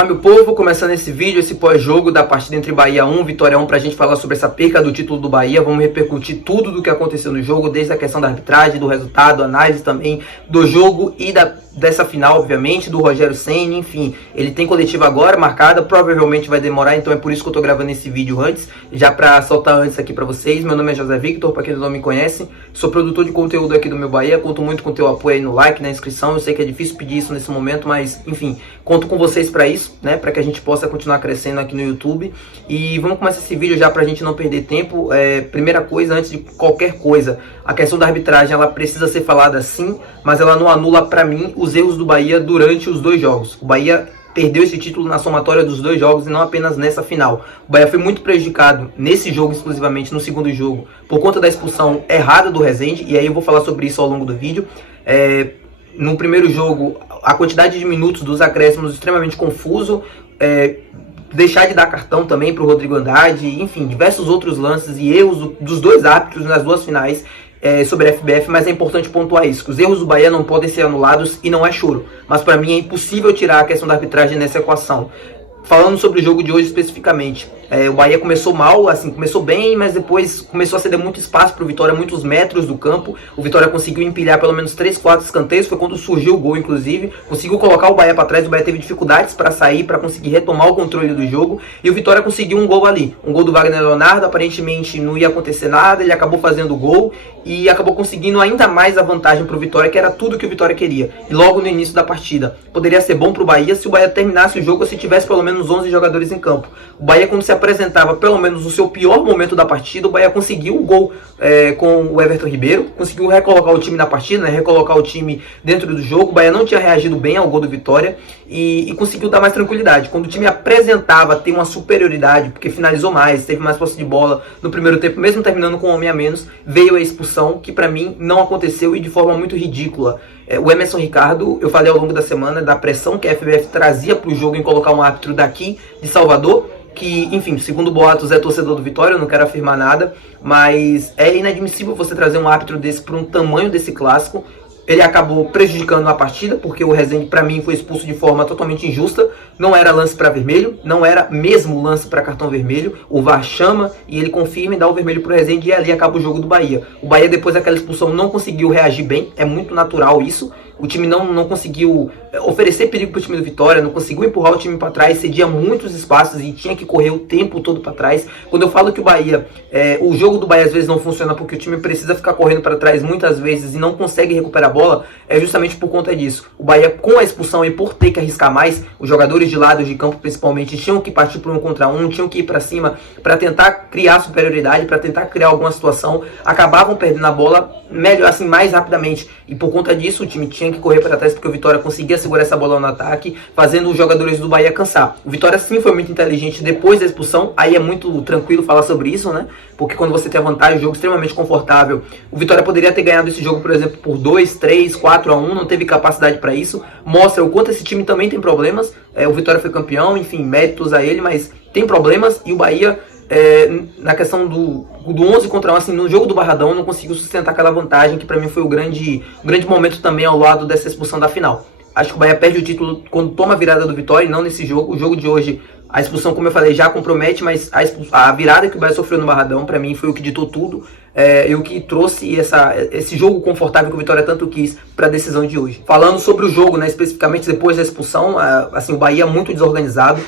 Fala, meu povo, começando esse vídeo, esse pós-jogo da partida entre Bahia 1 Vitória 1, pra gente falar sobre essa perca do título do Bahia. Vamos repercutir tudo do que aconteceu no jogo, desde a questão da arbitragem, do resultado, análise também do jogo e dessa final, obviamente, do Rogério Ceni. Enfim, ele tem coletiva agora marcada, provavelmente vai demorar, então é por isso que eu tô gravando esse vídeo antes, já pra soltar antes aqui pra vocês. Meu nome é José Victor, pra quem não me conhece, sou produtor de conteúdo aqui do meu Bahia, conto muito com o teu apoio aí no like, na inscrição. Eu sei que é difícil pedir isso nesse momento, mas enfim, conto com vocês pra isso, né, para que a gente possa continuar crescendo aqui no YouTube. E vamos começar esse vídeo já pra gente não perder tempo. Primeira coisa, antes de qualquer coisa, a questão da arbitragem, ela precisa ser falada sim, mas ela não anula pra mim os erros do Bahia durante os dois jogos. O Bahia perdeu esse título na somatória dos dois jogos e não apenas nessa final. O Bahia foi muito prejudicado nesse jogo exclusivamente, no segundo jogo, por conta da expulsão errada do Rezende, e aí eu vou falar sobre isso ao longo do vídeo. No primeiro jogo, a quantidade de minutos dos acréscimos extremamente confuso, deixar de dar cartão também para o Rodrigo Andrade, enfim, diversos outros lances e erros dos dois árbitros nas duas finais sobre a FBF, mas é importante pontuar isso, que os erros do Bahia não podem ser anulados e não é choro, mas para mim é impossível tirar a questão da arbitragem nessa equação. Falando sobre o jogo de hoje especificamente, o Bahia começou mal, assim, começou bem, mas depois começou a ceder muito espaço para o Vitória, muitos metros do campo. O Vitória conseguiu empilhar pelo menos 3, 4 escanteios, foi quando surgiu o gol, inclusive. Conseguiu colocar o Bahia para trás, o Bahia teve dificuldades para sair, para conseguir retomar o controle do jogo. E o Vitória conseguiu um gol ali, um gol do Wagner Leonardo, aparentemente não ia acontecer nada, ele acabou fazendo o gol e acabou conseguindo ainda mais a vantagem para o Vitória, que era tudo que o Vitória queria. E logo no início da partida, poderia ser bom para o Bahia se o Bahia terminasse o jogo, se tivesse pelo menos 11 jogadores em campo. O Bahia, quando se apresentava pelo menos no seu pior momento da partida, o Bahia conseguiu o gol com o Everton Ribeiro, conseguiu recolocar o time na partida, né, recolocar o time dentro do jogo. O Bahia não tinha reagido bem ao gol do Vitória e conseguiu dar mais tranquilidade. Quando o time apresentava ter uma superioridade, porque finalizou mais, teve mais posse de bola no primeiro tempo, mesmo terminando com um homem a menos, veio a expulsão, que pra mim não aconteceu e de forma muito ridícula. O Emerson Ricardo, eu falei ao longo da semana da pressão que a FBF trazia pro jogo em colocar um árbitro daqui de Salvador, que, enfim, segundo boatos é torcedor do Vitória, eu não quero afirmar nada, mas é inadmissível você trazer um árbitro desse para um tamanho desse clássico. Ele acabou prejudicando a partida, porque o Rezende, para mim, foi expulso de forma totalmente injusta. Não era lance para vermelho, não era mesmo lance para cartão vermelho. O VAR chama e ele confirma e dá o vermelho para o Rezende e ali acaba o jogo do Bahia. O Bahia, depois daquela expulsão, não conseguiu reagir bem, é muito natural isso. O time não conseguiu oferecer perigo para o time do Vitória, não conseguiu empurrar o time para trás, cedia muitos espaços e tinha que correr o tempo todo para trás. Quando eu falo que o Bahia, o jogo do Bahia às vezes não funciona porque o time precisa ficar correndo para trás muitas vezes e não consegue recuperar a bola, é justamente por conta disso. O Bahia, com a expulsão e por ter que arriscar mais, os jogadores de lados de campo principalmente tinham que partir para um contra um, tinham que ir para cima para tentar criar superioridade, para tentar criar alguma situação, acabavam perdendo a bola melhor, assim, mais rapidamente. E por conta disso o time tinha que correr para trás porque o Vitória conseguia segurar essa bola no ataque, fazendo os jogadores do Bahia cansar. O Vitória sim foi muito inteligente depois da expulsão, aí é muito tranquilo falar sobre isso, né? Porque quando você tem a vantagem, o jogo extremamente confortável. O Vitória poderia ter ganhado esse jogo, por exemplo, por 2, 3, 4 a 1, não teve capacidade para isso. Mostra o quanto esse time também tem problemas. O Vitória foi campeão, enfim, méritos a ele, mas tem problemas e o Bahia, na questão do 11 contra 1, assim, no jogo do Barradão, não conseguiu sustentar aquela vantagem que pra mim foi o grande momento também ao lado dessa expulsão da final. Acho que o Bahia perde o título quando toma a virada do Vitória e não nesse jogo. O jogo de hoje, a expulsão, como eu falei, já compromete, mas a virada que o Bahia sofreu no Barradão, pra mim, foi o que ditou tudo. E o que trouxe esse jogo confortável que o Vitória tanto quis para a decisão de hoje. Falando sobre o jogo, né, especificamente depois da expulsão, assim, o Bahia muito desorganizado,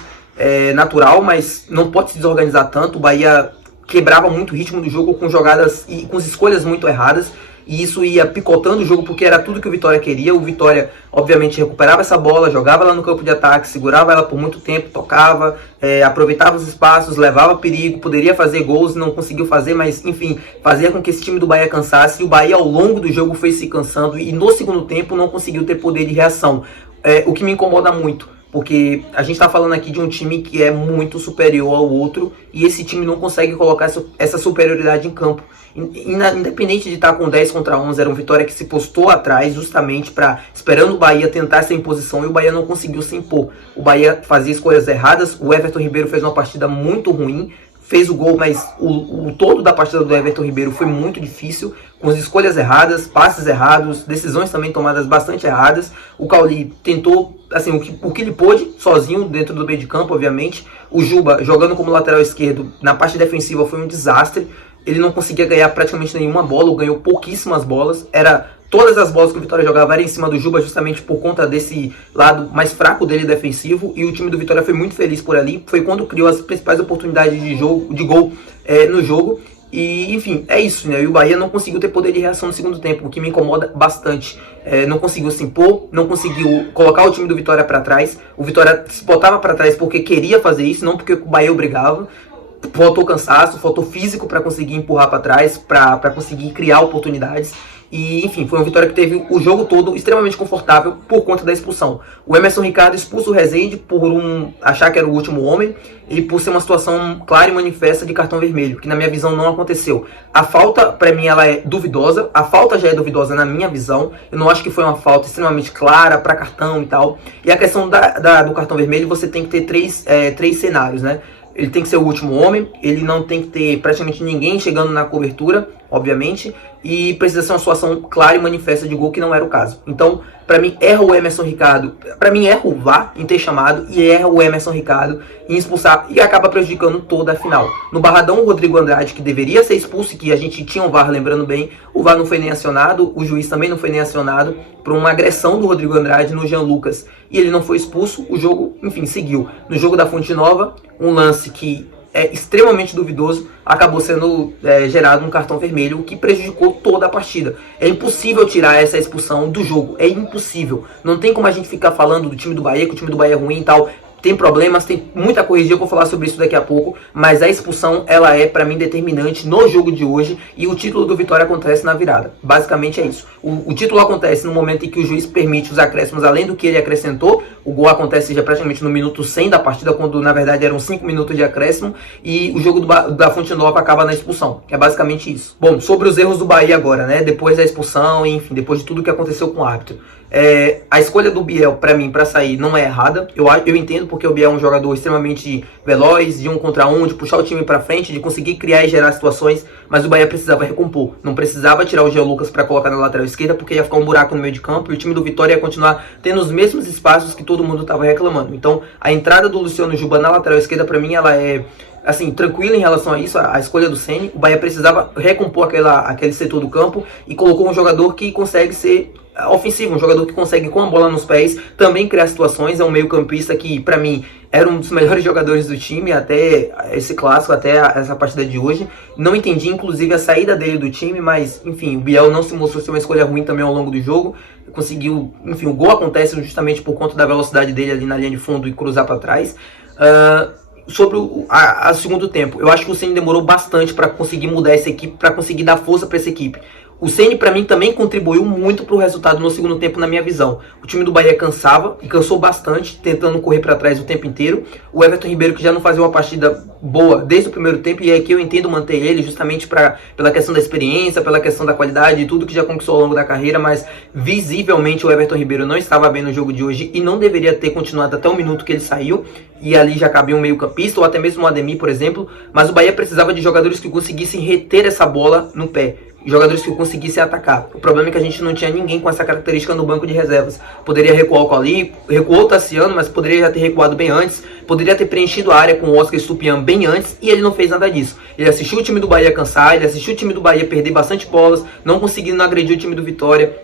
natural, mas não pode se desorganizar tanto. O Bahia quebrava muito o ritmo do jogo com jogadas e com escolhas muito erradas, e isso ia picotando o jogo porque era tudo que o Vitória queria. O Vitória obviamente recuperava essa bola, jogava ela no campo de ataque, segurava ela por muito tempo, tocava, aproveitava os espaços, levava perigo, poderia fazer gols, não conseguiu fazer, mas enfim, fazia com que esse time do Bahia cansasse. E o Bahia ao longo do jogo foi se cansando e no segundo tempo não conseguiu ter poder de reação, o que me incomoda muito, porque a gente está falando aqui de um time que é muito superior ao outro e esse time não consegue colocar essa superioridade em campo. Independente de estar com 10 contra 11, era um Vitória que se postou atrás justamente esperando o Bahia tentar essa imposição e o Bahia não conseguiu se impor. O Bahia fazia escolhas erradas, o Everton Ribeiro fez uma partida muito ruim, fez o gol, mas o todo da partida do Everton Ribeiro foi muito difícil, com as escolhas erradas, passes errados, decisões também tomadas bastante erradas. O Cauli tentou assim, o que ele pôde, sozinho, dentro do meio de campo, obviamente. O Juba, jogando como lateral esquerdo, na parte defensiva foi um desastre. Ele não conseguia ganhar praticamente nenhuma bola, ganhou pouquíssimas bolas. Todas as bolas que o Vitória jogava eram em cima do Juba, justamente por conta desse lado mais fraco dele defensivo. E o time do Vitória foi muito feliz por ali. Foi quando criou as principais oportunidades de gol no jogo. E, enfim, é isso, né? E o Bahia não conseguiu ter poder de reação no segundo tempo, o que me incomoda bastante. Não conseguiu se impor, não conseguiu colocar o time do Vitória para trás. O Vitória se botava para trás porque queria fazer isso, não porque o Bahia obrigava. Faltou cansaço, faltou físico para conseguir empurrar para trás, para conseguir criar oportunidades. E, enfim, foi uma vitória que teve o jogo todo extremamente confortável por conta da expulsão. O Emerson Ricardo expulsa o Rezende por achar que era o último homem e por ser uma situação clara e manifesta de cartão vermelho, que na minha visão não aconteceu. A falta, para mim, ela é duvidosa. A falta já é duvidosa na minha visão. Eu não acho que foi uma falta extremamente clara para cartão e tal. E a questão do cartão vermelho, você tem que ter três cenários, né? Ele tem que ser o último homem, ele não tem que ter praticamente ninguém chegando na cobertura, obviamente, e precisa ser uma situação clara e manifesta de gol, que não era o caso. Então, para mim, erra o Emerson Ricardo, para mim erra o VAR em ter chamado, e erra o Emerson Ricardo em expulsar, e acaba prejudicando toda a final. No Barradão, o Rodrigo Andrade, que deveria ser expulso, que a gente tinha um VAR, lembrando bem, o VAR não foi nem acionado, o juiz também não foi nem acionado, por uma agressão do Rodrigo Andrade no Jean Lucas, e ele não foi expulso, o jogo, enfim, seguiu. No jogo da Fonte Nova, um lance que é extremamente duvidoso, acabou sendo gerado um cartão vermelho, o que prejudicou toda a partida. É impossível tirar essa expulsão do jogo, é impossível. Não tem como a gente ficar falando do time do Bahia, que o time do Bahia é ruim e tal. Tem problemas, tem muita corrigir, eu vou falar sobre isso daqui a pouco, mas a expulsão, ela é, para mim, determinante no jogo de hoje, e o título do Vitória acontece na virada. Basicamente é isso. O título acontece no momento em que o juiz permite os acréscimos, além do que ele acrescentou. O gol acontece já praticamente no minuto 100 da partida, quando na verdade eram 5 minutos de acréscimo, e o jogo da Fonte Nova acaba na expulsão, que é basicamente isso. Bom, sobre os erros do Bahia agora, né, depois da expulsão, enfim, depois de tudo que aconteceu com o árbitro. A escolha do Biel, para mim, para sair, não é errada. Eu entendo, porque o Biel é um jogador extremamente veloz, de 1 contra 1, de puxar o time para frente, de conseguir criar e gerar situações, mas o Bahia precisava recompor. Não precisava tirar o Jean Lucas para colocar na lateral esquerda, porque ia ficar um buraco no meio de campo, e o time do Vitória ia continuar tendo os mesmos espaços que todo mundo estava reclamando. Então, a entrada do Luciano Juba na lateral esquerda, para mim, ela é, assim, tranquila em relação a isso, a escolha do Ceni. O Bahia precisava recompor aquele setor do campo, e colocou um jogador que consegue ser ofensivo, um jogador que consegue, com a bola nos pés, também criar situações. É um meio campista que, para mim, era um dos melhores jogadores do time até esse clássico, até essa partida de hoje. Não entendi, inclusive, a saída dele do time, mas, enfim, o Biel não se mostrou ser uma escolha ruim também ao longo do jogo. Conseguiu, enfim, o gol acontece justamente por conta da velocidade dele ali na linha de fundo e cruzar para trás. Sobre o segundo tempo, eu acho que o Ceni demorou bastante para conseguir mudar essa equipe, para conseguir dar força para essa equipe. O Ceni, para mim, também contribuiu muito para o resultado no segundo tempo, na minha visão. O time do Bahia cansava, e cansou bastante, tentando correr para trás o tempo inteiro. O Everton Ribeiro, que já não fazia uma partida boa desde o primeiro tempo, e é que eu entendo manter ele, justamente pela questão da experiência, pela questão da qualidade e tudo que já conquistou ao longo da carreira, mas visivelmente o Everton Ribeiro não estava bem no jogo de hoje, e não deveria ter continuado até o minuto que ele saiu, e ali já cabia um meio campista, ou até mesmo um Ademir, por exemplo. Mas o Bahia precisava de jogadores que conseguissem reter essa bola no pé, jogadores que conseguissem atacar. O problema é que a gente não tinha ninguém com essa característica no banco de reservas. Poderia recuar o Cauli, recuou o Tassiano, mas poderia já ter recuado bem antes, poderia ter preenchido a área com o Oscar Estupian bem antes, e ele não fez nada disso. Ele assistiu o time do Bahia cansar, ele assistiu o time do Bahia perder bastante bolas, não conseguindo agredir o time do Vitória,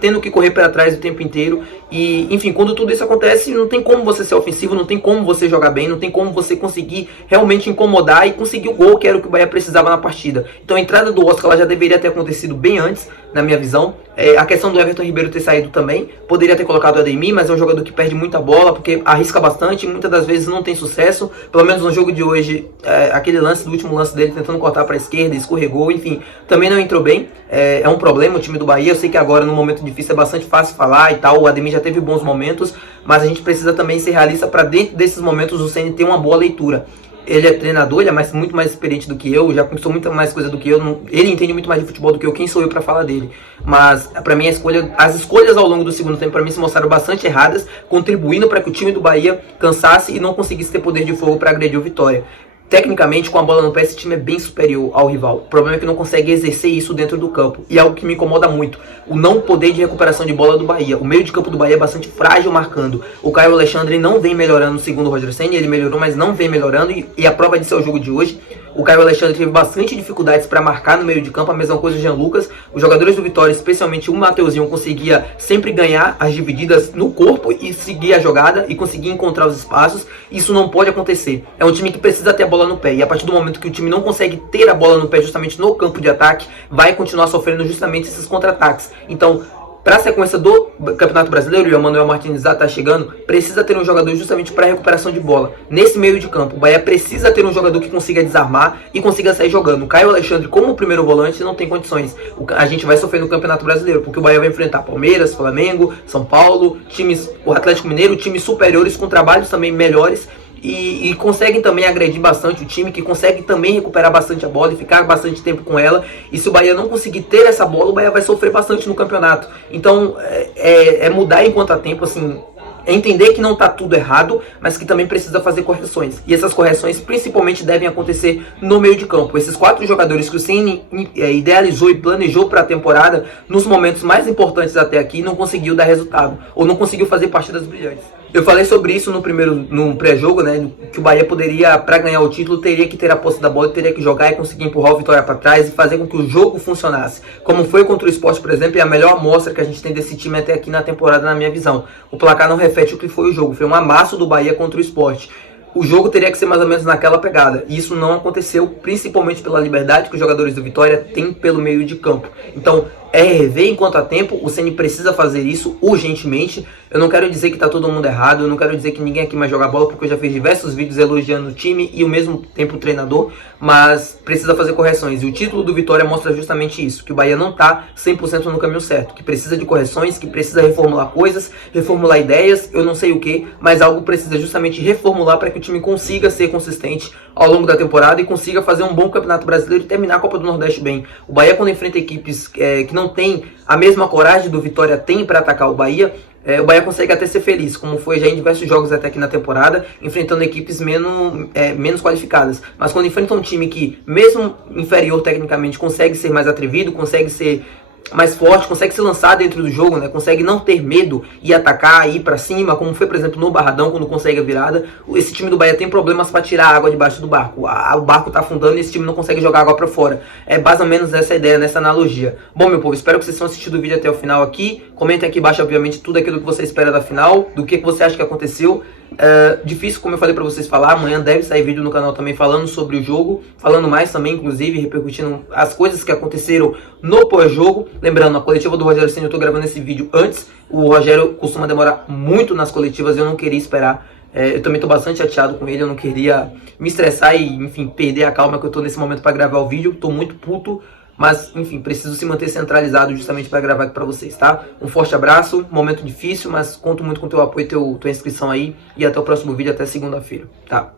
tendo que correr para trás o tempo inteiro. E, enfim, quando tudo isso acontece, não tem como você ser ofensivo, não tem como você jogar bem, não tem como você conseguir realmente incomodar e conseguir o gol, que era o que o Bahia precisava na partida. Então a entrada do Oscar, ela já deveria ter acontecido bem antes, na minha visão. A questão do Everton Ribeiro ter saído também, poderia ter colocado o Ademir, mas é um jogador que perde muita bola, porque arrisca bastante e muitas das vezes não tem sucesso. Pelo menos no jogo de hoje, aquele lance, do último lance dele, tentando cortar para a esquerda, escorregou, enfim, também não entrou bem. É um problema o time do Bahia. Eu sei que agora, num momento difícil, é bastante fácil falar e tal, o Ademir já teve bons momentos, mas a gente precisa também ser realista para, dentro desses momentos, o Ceni ter uma boa leitura. Ele é treinador, ele é muito mais experiente do que eu, já conquistou muita mais coisa do que eu, ele entende muito mais de futebol do que eu, quem sou eu para falar dele? Mas, para mim, as escolhas ao longo do segundo tempo, para mim, se mostraram bastante erradas, contribuindo para que o time do Bahia cansasse e não conseguisse ter poder de fogo para agredir o Vitória. tecnicamente, com a bola no pé, esse time é bem superior ao rival. O problema é que não consegue exercer isso dentro do campo. E é algo que me incomoda muito. O não poder de recuperação de bola do Bahia. O meio de campo do Bahia é bastante frágil marcando. O Caio Alexandre não vem melhorando, segundo o Rogério Ceni. Ele melhorou, mas não vem melhorando. E a prova disso é o jogo de hoje. O Caio Alexandre teve bastante dificuldades para marcar no meio de campo, a mesma coisa o Jean Lucas. Os jogadores do Vitória, especialmente o Mateuzinho, conseguia sempre ganhar as divididas no corpo e seguir a jogada e conseguir encontrar os espaços. Isso não pode acontecer. É um time que precisa ter a bola no pé, e a partir do momento que o time não consegue ter a bola no pé justamente no campo de ataque, vai continuar sofrendo justamente esses contra-ataques. Então, para a sequência do Campeonato Brasileiro, e o Manuel Martins está chegando, precisa ter um jogador justamente para recuperação de bola. Nesse meio de campo, o Bahia precisa ter um jogador que consiga desarmar e consiga sair jogando. O Caio Alexandre, como primeiro volante, não tem condições. A gente vai sofrer no Campeonato Brasileiro, porque o Bahia vai enfrentar Palmeiras, Flamengo, São Paulo, times, o Atlético Mineiro, times superiores com trabalhos também melhores. E conseguem também agredir bastante o time, que consegue também recuperar bastante a bola e ficar bastante tempo com ela. E se o Bahia não conseguir ter essa bola, o Bahia vai sofrer bastante no campeonato. Então é mudar enquanto há tempo, assim, é entender que não está tudo errado, mas que também precisa fazer correções. E essas correções principalmente devem acontecer no meio de campo. Esses 4 jogadores que o Ceni idealizou e planejou para a temporada, nos momentos mais importantes até aqui, não conseguiu dar resultado, ou não conseguiu fazer partidas brilhantes. Eu falei sobre isso no pré-jogo, né? Que o Bahia poderia, para ganhar o título, teria que ter a posse da bola, teria que jogar e conseguir empurrar o Vitória para trás e fazer com que o jogo funcionasse. Como foi contra o Sport, por exemplo, é a melhor amostra que a gente tem desse time até aqui na temporada, na minha visão. O placar não reflete o que foi o jogo, foi um amasso do Bahia contra o Sport. O jogo teria que ser mais ou menos naquela pegada. E isso não aconteceu, principalmente pela liberdade que os jogadores do Vitória têm pelo meio de campo. Então, é rever enquanto há tempo. O Ceni precisa fazer isso urgentemente. Eu não quero dizer que tá todo mundo errado, eu não quero dizer que ninguém aqui vai jogar bola, porque eu já fiz diversos vídeos elogiando o time e ao mesmo tempo o treinador, mas precisa fazer correções. E o título do Vitória mostra justamente isso, que o Bahia não tá 100% no caminho certo, que precisa de correções, que precisa reformular coisas, reformular ideias, eu não sei o que, mas algo precisa justamente reformular para que o time consiga ser consistente ao longo da temporada e consiga fazer um bom Campeonato Brasileiro e terminar a Copa do Nordeste bem. O Bahia, quando enfrenta equipes que não tem a mesma coragem do Vitória tem para atacar o Bahia consegue até ser feliz, como foi já em diversos jogos até aqui na temporada, enfrentando equipes menos qualificadas. Mas quando enfrenta um time que, mesmo inferior tecnicamente, consegue ser mais atrevido, consegue ser mais forte, consegue se lançar dentro do jogo, né? Consegue não ter medo e atacar, ir pra cima, como foi, por exemplo, no Barradão, quando consegue a virada. Esse time do Bahia tem problemas para tirar a água debaixo do barco. O barco tá afundando e esse time não consegue jogar água para fora. É mais ou menos essa ideia, nessa analogia. Bom, meu povo, espero que vocês tenham assistido o vídeo até o final aqui. Comentem aqui embaixo, obviamente, tudo aquilo que você espera da final, do que você acha que aconteceu. Difícil, como eu falei pra vocês falar, amanhã deve sair vídeo no canal também falando sobre o jogo, falando mais também, inclusive, repercutindo as coisas que aconteceram no pós-jogo. Lembrando, a coletiva do Rogério Ceni, eu tô gravando esse vídeo antes, o Rogério costuma demorar muito nas coletivas, eu não queria esperar. Eu também tô bastante chateado com ele, eu não queria me estressar e, enfim, perder a calma que eu tô nesse momento pra gravar o vídeo, tô muito puto. Mas, enfim, preciso se manter centralizado justamente para gravar aqui para vocês, tá? Um forte abraço, momento difícil, mas conto muito com o teu apoio e tua inscrição aí. E até o próximo vídeo, até segunda-feira, tá?